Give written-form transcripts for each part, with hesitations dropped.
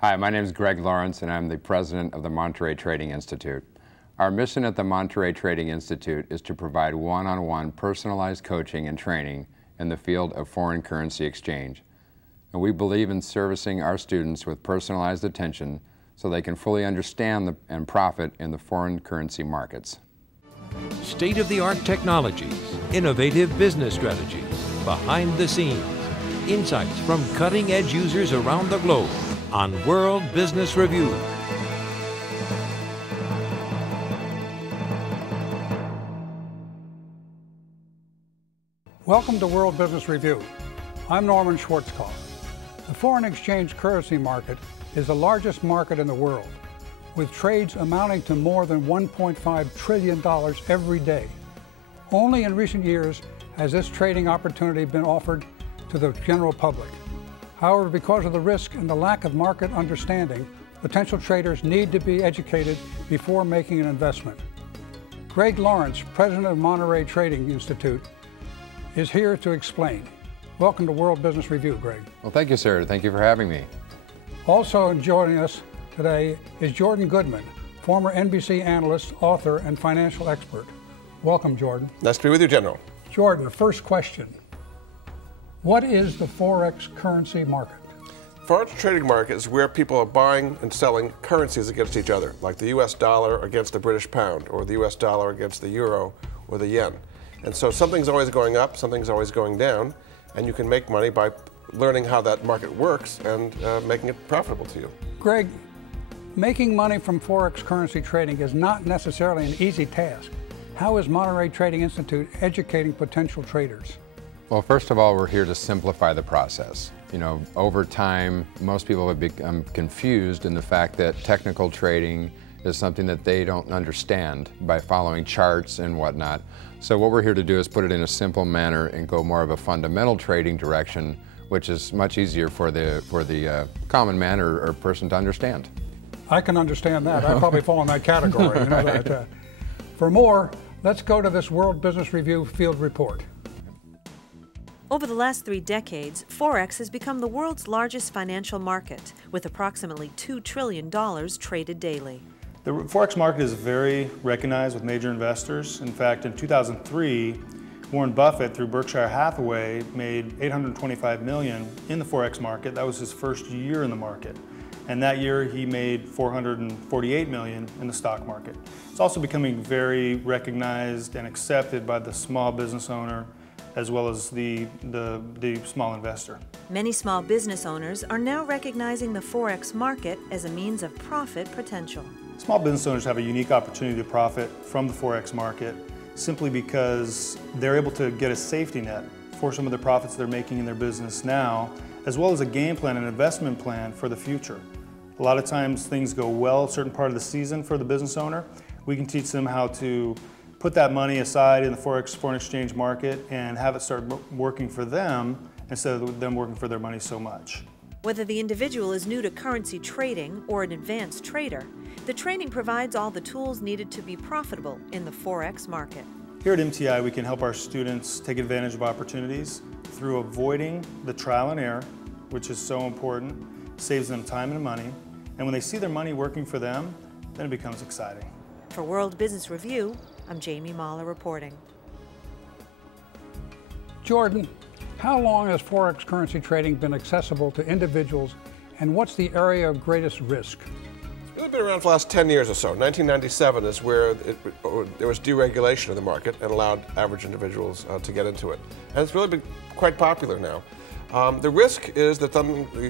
Hi, my name is Greg Lawrence, and I'm the president of the Monterey Trading Institute. Our mission at the Monterey Trading Institute is to provide one-on-one personalized coaching and training in the field of foreign currency exchange. And we believe in servicing our students with personalized attention so they can fully understand and profit in the foreign currency markets. State-of-the-art technologies, innovative business strategies, behind the scenes, insights from cutting-edge users around the globe on World Business Review. Welcome to World Business Review. I'm Norman Schwarzkopf. The foreign exchange currency market is the largest market in the world, with trades amounting to more than $1.5 trillion every day. Only in recent years has this trading opportunity been offered to the general public. However, because of the risk and the lack of market understanding, potential traders need to be educated before making an investment. Greg Lawrence, president of Monterey Trading Institute, is here to explain. Welcome to World Business Review, Greg. Well, thank you, sir. Thank you for having me. Also joining us today is Jordan Goodman, former NBC analyst, author, and financial expert. Welcome, Jordan. Nice to be with you, General. Jordan, the first question. What is the Forex currency market? Forex trading market is where people are buying and selling currencies against each other, like the US dollar against the British pound, or the US dollar against the euro or the yen. And so something's always going up, something's always going down, and you can make money by learning how that market works and making it profitable to you. Greg, making money from Forex currency trading is not necessarily an easy task. How is Monterey Trading Institute educating potential traders? Well, first of all, we're here to simplify the process. You know, over time, most people have become confused in the fact that technical trading is something that they don't understand by following charts and whatnot. So what we're here to do is put it in a simple manner and go more of a fundamental trading direction, which is much easier for the common man or person to understand. I can understand that. I probably fall in that category. You know that. For more, let's go to this World Business Review field report. Over the last 3 decades, Forex has become the world's largest financial market, with approximately $2 trillion traded daily. The Forex market is very recognized with major investors. In fact, in 2003, Warren Buffett, through Berkshire Hathaway, made $825 million in the Forex market. That was his first year in the market. And that year, he made $448 million in the stock market. It's also becoming very recognized and accepted by the small business owner, as well as the small investor. Many small business owners are now recognizing the Forex market as a means of profit potential. Small business owners have a unique opportunity to profit from the Forex market simply because they're able to get a safety net for some of the profits they're making in their business now, as well as a game plan and investment plan for the future. A lot of times things go well a certain part of the season for the business owner. We can teach them how to put that money aside in the Forex foreign exchange market and have it start working for them instead of them working for their money so much. Whether the individual is new to currency trading or an advanced trader, the training provides all the tools needed to be profitable in the Forex market. Here at MTI, we can help our students take advantage of opportunities through avoiding the trial and error, which is so important, saves them time and money, and when they see their money working for them, then it becomes exciting. For World Business Review, I'm Jamie Mahler reporting. Jordan, how long has Forex currency trading been accessible to individuals, and what's the area of greatest risk? It's really been around for the last 10 years or so. 1997 is where there was deregulation of the market and allowed average individuals to get into it. And it's really been quite popular now. The risk is that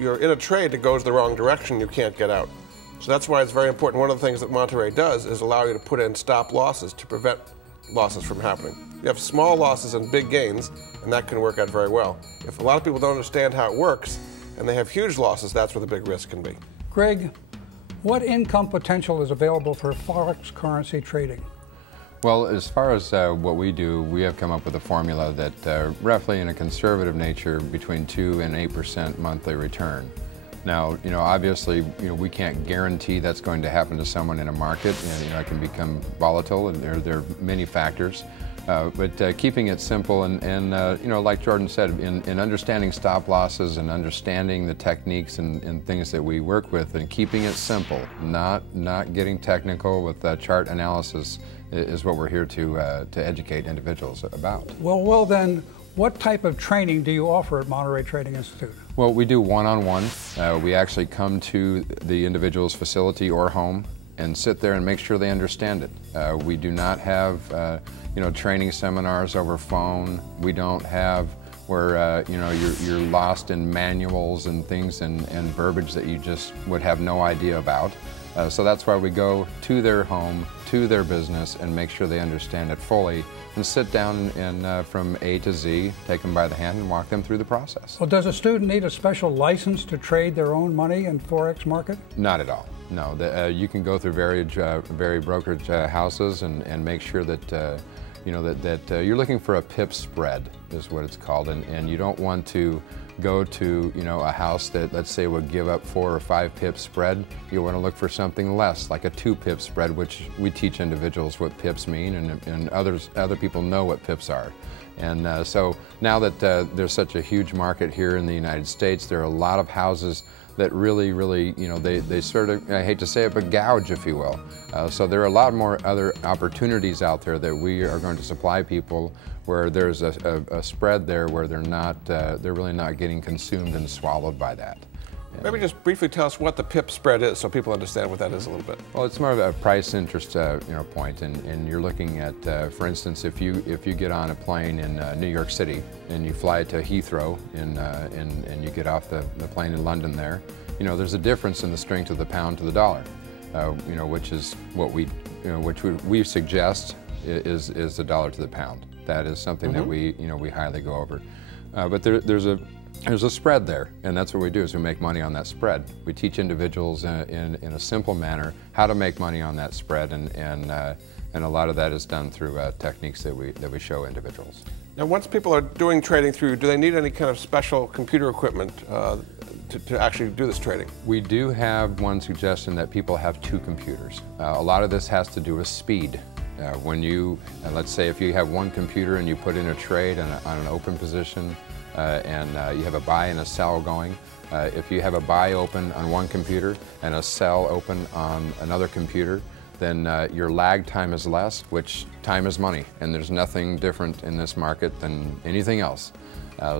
you're in a trade that goes the wrong direction, you can't get out. So that's why it's very important. One of the things that Monterey does is allow you to put in stop losses to prevent losses from happening. You have small losses and big gains, and that can work out very well. If a lot of people don't understand how it works, and they have huge losses, that's where the big risk can be. Greg, what income potential is available for Forex currency trading? Well, as far as what we do, we have come up with a formula that roughly in a conservative nature between 2 and 8% monthly return. Now, obviously, we can't guarantee that's going to happen to someone in a market. It can become volatile, and there are many factors. But keeping it simple and you know, like Jordan said, in understanding stop losses and understanding the techniques and things that we work with, and keeping it simple, not getting technical with chart analysis, is what we're here to educate individuals about. Well then, what type of training do you offer at Monterey Trading Institute? Well, we do one-on-one. We actually come to the individual's facility or home and sit there and make sure they understand it. We do not have you know, training seminars over phone. We don't have where you know, you're lost in manuals and things and verbiage that you just would have no idea about. So that's why we go to their home, to their business, and make sure they understand it fully, and sit down and from A to Z, take them by the hand and walk them through the process. Well, does a student need a special license to trade their own money in Forex market? Not at all. No, you can go through varied brokerage houses and make sure that you know that you're looking for a pip spread, is what it's called, and you don't want to go to, you know, a house that, let's say, would give up 4 or 5 pip spread. You want to look for something less, like a 2 pip spread, which we teach individuals what pips mean, and other people know what pips are. And so now that there's such a huge market here in the United States, there are a lot of houses that really, you know, they sort of, I hate to say it, but gouge, if you will. So there are a lot more other opportunities out there that we are going to supply people, where there's a spread there where they're really not getting consumed and swallowed by that. Maybe just briefly tell us what the pip spread is, so people understand what that is a little bit. Well, it's more of a price interest you know, point, and you're looking at, for instance, if you get on a plane in New York City and you fly to Heathrow and you get off the plane in London there, you know, there's a difference in the strength of the pound to the dollar, you know, which is what we suggest is the dollar to the pound. That is something that we highly go over, but there's a spread there, and that's what we do, is we make money on that spread. We teach individuals in a simple manner how to make money on that spread, and a lot of that is done through techniques that we show individuals. Now, once people are doing trading through, do they need any kind of special computer equipment to actually do this trading? We do have one suggestion that people have 2 computers. A lot of this has to do with speed. When you, let's say if you have one computer and you put in a trade on an open position, and you have a buy and a sell going. If you have a buy open on one computer and a sell open on another computer, then your lag time is less, which time is money, and there's nothing different in this market than anything else.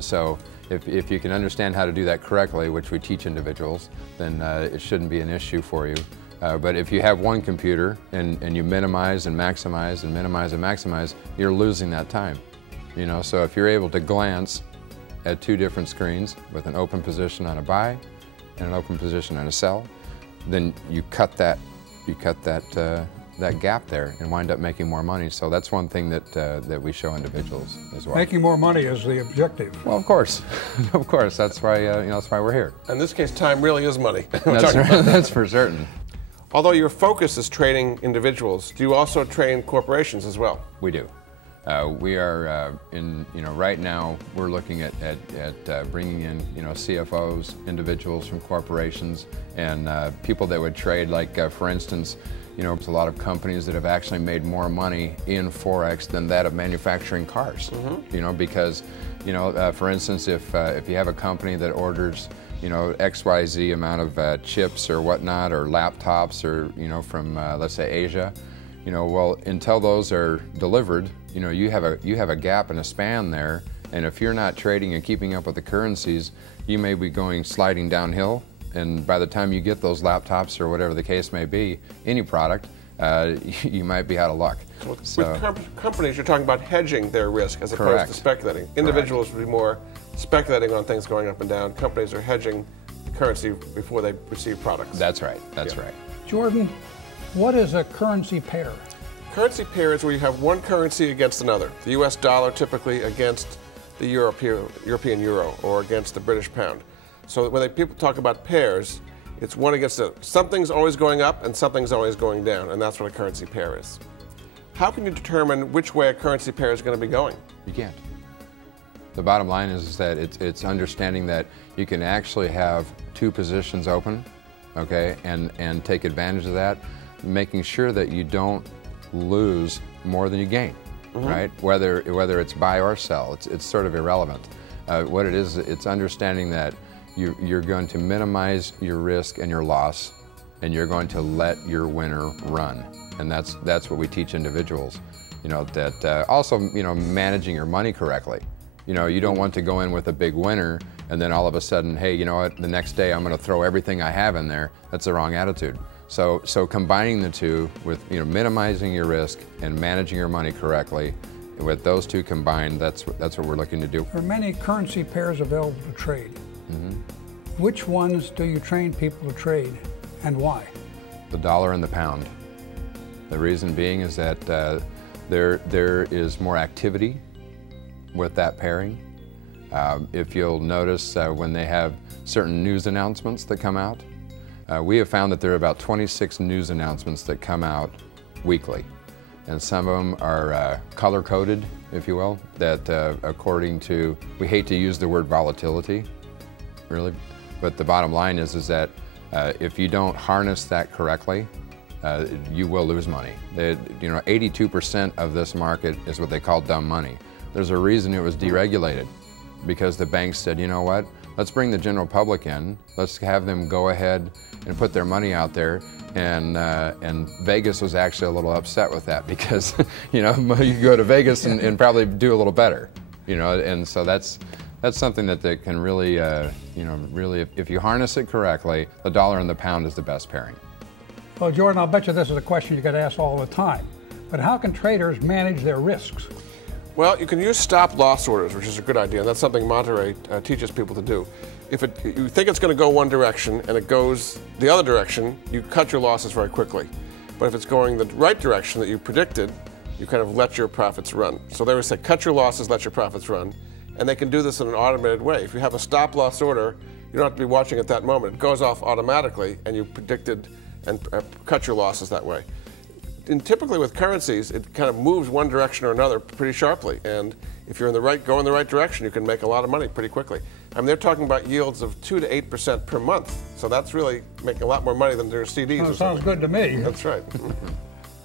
So if you can understand how to do that correctly, which we teach individuals, then it shouldn't be an issue for you. But if you have one computer and you minimize and maximize and minimize and maximize, you're losing that time. You know, so if you're able to glance at 2 different screens with an open position on a buy and an open position on a sell, then you cut that gap there and wind up making more money. So that's one thing that we show individuals as well. Making more money is the objective. Well, of course, of course. That's why that's why we're here. In this case, time really is money. That's for certain. Although your focus is trading individuals, do you also train corporations as well? We do. We are right now we're looking at bringing in CFOs, individuals from corporations, and people that would trade, like for instance, there's a lot of companies that have actually made more money in Forex than that of manufacturing cars. Because for instance, if you have a company that orders XYZ amount of chips or whatnot, or laptops, or from let's say Asia, well, until those are delivered, you have a gap and a span there, and if you're not trading and keeping up with the currencies, you may be sliding downhill, and by the time you get those laptops or whatever the case may be, any product, you might be out of luck. So, with companies, you're talking about hedging their risk as opposed to speculating. Individuals would be more speculating on things going up and down. Companies are hedging the currency before they receive products. That's right. That's right. Jordan, what is a currency pair? Currency pair is where you have one currency against another. The US dollar typically against the European euro, or against the British pound. So when people talk about pairs, it's one against the other. Something's always going up and something's always going down, and that's what a currency pair is. How can you determine which way a currency pair is going to be going? You can't. The bottom line is that it's understanding that you can actually have 2 positions open, okay, and take advantage of that, making sure that you don't lose more than you gain. right? Whether it's buy or sell, it's sort of irrelevant. What it is, it's understanding that you're going to minimize your risk and your loss, and you're going to let your winner run. And that's what we teach individuals. That also, managing your money correctly. You don't want to go in with a big winner and then all of a sudden, hey, you know what, the next day I'm going to throw everything I have in there. That's the wrong attitude. So combining the two with, minimizing your risk and managing your money correctly, with those two combined, that's what we're looking to do. There are many currency pairs available to trade. Which ones do you train people to trade, and why? The dollar and the pound. The reason being is that there is more activity with that pairing. If you'll notice when they have certain news announcements that come out, we have found that there are about 26 news announcements that come out weekly. And some of them are color-coded, if you will, that according to, we hate to use the word volatility, really, but the bottom line is that if you don't harness that correctly, you will lose money. 82% of this market is what they call dumb money. There's a reason it was deregulated, because the banks said, you know what, let's bring the general public in, let's have them go ahead and put their money out there, and Vegas was actually a little upset with that, because you can go to Vegas and probably do a little better, and so that's something that they can really, really, if you harness it correctly, the dollar and the pound is the best pairing. Well, Jordan, I'll bet you this is a question you get asked all the time, but how can traders manage their risks? Well, you can use stop-loss orders, which is a good idea, and that's something Monterey teaches people to do. If you think it's going to go one direction and it goes the other direction, you cut your losses very quickly. But if it's going the right direction that you predicted, you kind of let your profits run. So they would say, cut your losses, let your profits run. And they can do this in an automated way. If you have a stop-loss order, you don't have to be watching at that moment. It goes off automatically, and you predicted and cut your losses that way. And typically with currencies, it kind of moves one direction or another pretty sharply. And if you're go in the right direction, you can make a lot of money pretty quickly. I mean, they're talking about yields of 2 to 8% per month. So that's really making a lot more money than their CDs. Well, sounds good to me. That's right.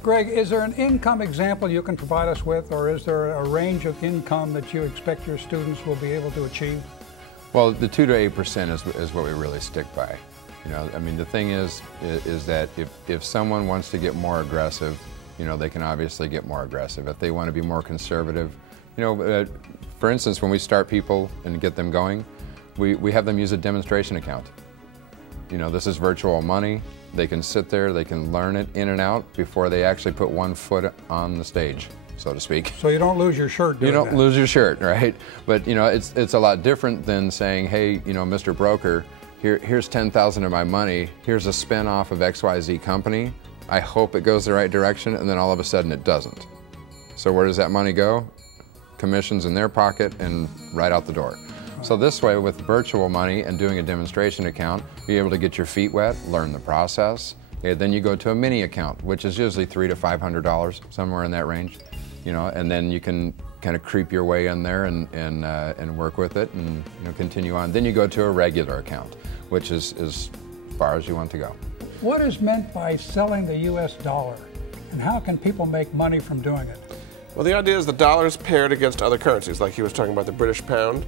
Greg, is there an income example you can provide us with, or is there a range of income that you expect your students will be able to achieve? Well, the 2 to 8% is what we really stick by. I mean, the thing is that if someone wants to get more aggressive, they can obviously get more aggressive. If they want to be more conservative, for instance, when we start people and get them going, we have them use a demonstration account. This is virtual money. They can sit there, they can learn it in and out before they actually put one foot on the stage, so to speak. So you don't lose your shirt doing that. You don't lose your shirt, right? But it's a lot different than saying, hey, Mr. Broker, here's 10,000 of my money, here's a spin-off of XYZ company, I hope it goes the right direction, and then all of a sudden it doesn't. So where does that money go? Commissions in their pocket and right out the door. So this way, with virtual money and doing a demonstration account, be able to get your feet wet, learn the process. Okay, then you go to a mini account, which is usually $300 to $500, somewhere in that range. And then you can kind of creep your way in there and work with it and continue on. Then you go to a regular account, which is as far as you want to go. What is meant by selling the U.S. dollar, and how can people make money from doing it? Well, the idea is the dollar is paired against other currencies, like he was talking about the British pound.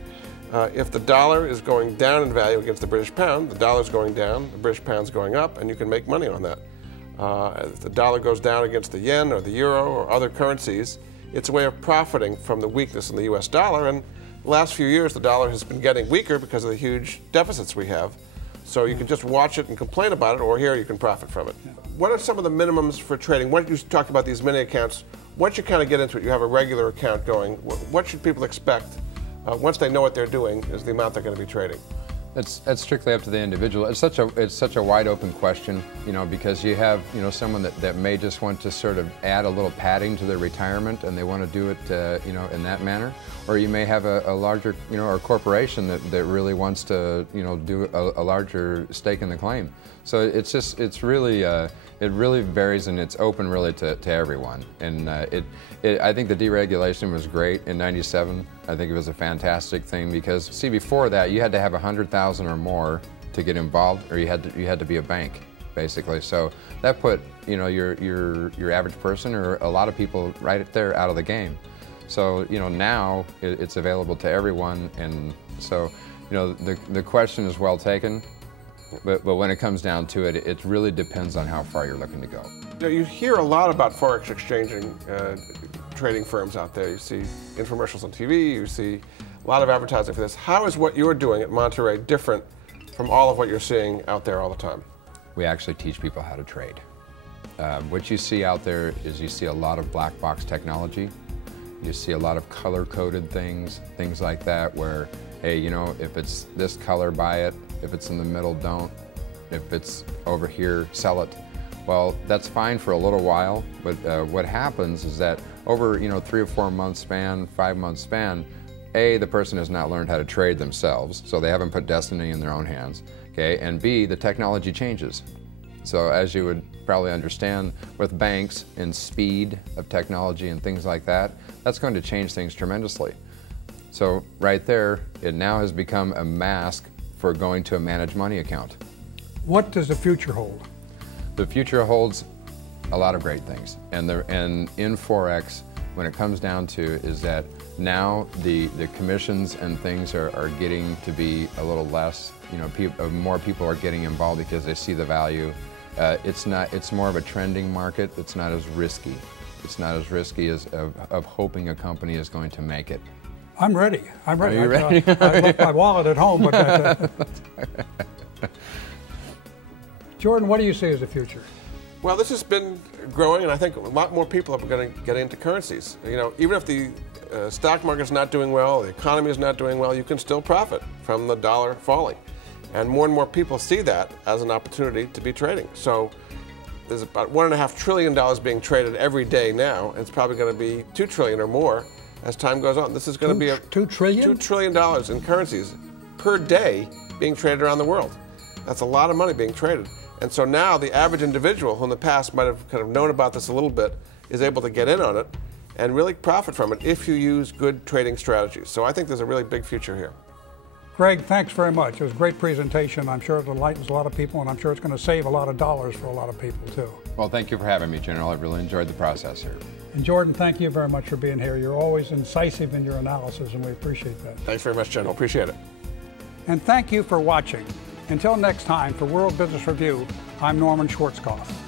If the dollar is going down in value against the British pound, the dollar's going down, the British pound's going up, and you can make money on that. If the dollar goes down against the yen or the euro or other currencies, it's a way of profiting from the weakness in the U.S. dollar. And the last few years, the dollar has been getting weaker because of the huge deficits we have. So you can just watch it and complain about it, or here you can profit from it. What are some of the minimums for trading? What you talked about these mini accounts. Once you kind of get into it, you have a regular account going. What should people expect once they know what they're doing is the amount they're going to be trading? That's strictly up to the individual. It's such a wide open question, because you have someone that may just want to sort of add a little padding to their retirement, and they want to do it in that manner, or you may have a larger or corporation that really wants to do a larger stake in the claim. So it's really it really varies, and it's open really to everyone. And I think the deregulation was great in '97. I think it was a fantastic thing because, see, before that you had to have 100,000 or more to get involved, or you had to be a bank. basically. So that put, you know, your average person or a lot of people right there out of the game. So, you know, now it's available to everyone, and so, you know, the question is well taken, but when it comes down to it, it really depends on how far you're looking to go. You know, you hear a lot about Forex exchanging trading firms out there. You see infomercials on TV, you see a lot of advertising for this. How is what you're doing at Monterey different from all of what you're seeing out there all the time? We actually teach people how to trade. What you see out there is you see a lot of black box technology. You see a lot of color-coded things like that where, hey, you know, if it's this color, buy it. If it's in the middle, don't. If it's over here, sell it. Well, that's fine for a little while, but what happens is that over, you know, 3 or 4 month span, 5 month span, A, the person has not learned how to trade themselves, so they haven't put destiny in their own hands, okay, and B, the technology changes. So as you would probably understand, with banks and speed of technology and things like that, that's going to change things tremendously. So right there, it now has become a mask for going to a managed money account. What does the future hold? The future holds a lot of great things, and in Forex, when it comes down to is that now the commissions and things are getting to be a little less. You know, more people are getting involved because they see the value. It's more of a trending market. It's not as risky. It's not as risky as of hoping a company is going to make it. I'm ready. I'm ready. Are you ready? I left my wallet at home, but Jordan, what do you see as the future? Well, this has been growing, and I think a lot more people are going to get into currencies. You know, even if the stock market's not doing well, the economy is not doing well, you can still profit from the dollar falling. And more people see that as an opportunity to be trading. So there's about $1.5 trillion being traded every day now, and it's probably going to be $2 trillion or more as time goes on. This is going to be $2 trillion? $2 trillion in currencies per day being traded around the world. That's a lot of money being traded. And so now the average individual who in the past might have kind of known about this a little bit is able to get in on it and really profit from it if you use good trading strategies. So I think there's a really big future here. Greg, thanks very much. It was a great presentation. I'm sure it enlightens a lot of people, and I'm sure it's going to save a lot of dollars for a lot of people, too. Well, thank you for having me, General. I've really enjoyed the process here. And Jordan, thank you very much for being here. You're always incisive in your analysis, and we appreciate that. Thanks very much, General. Appreciate it. And thank you for watching. Until next time, for World Business Review, I'm Norman Schwarzkopf.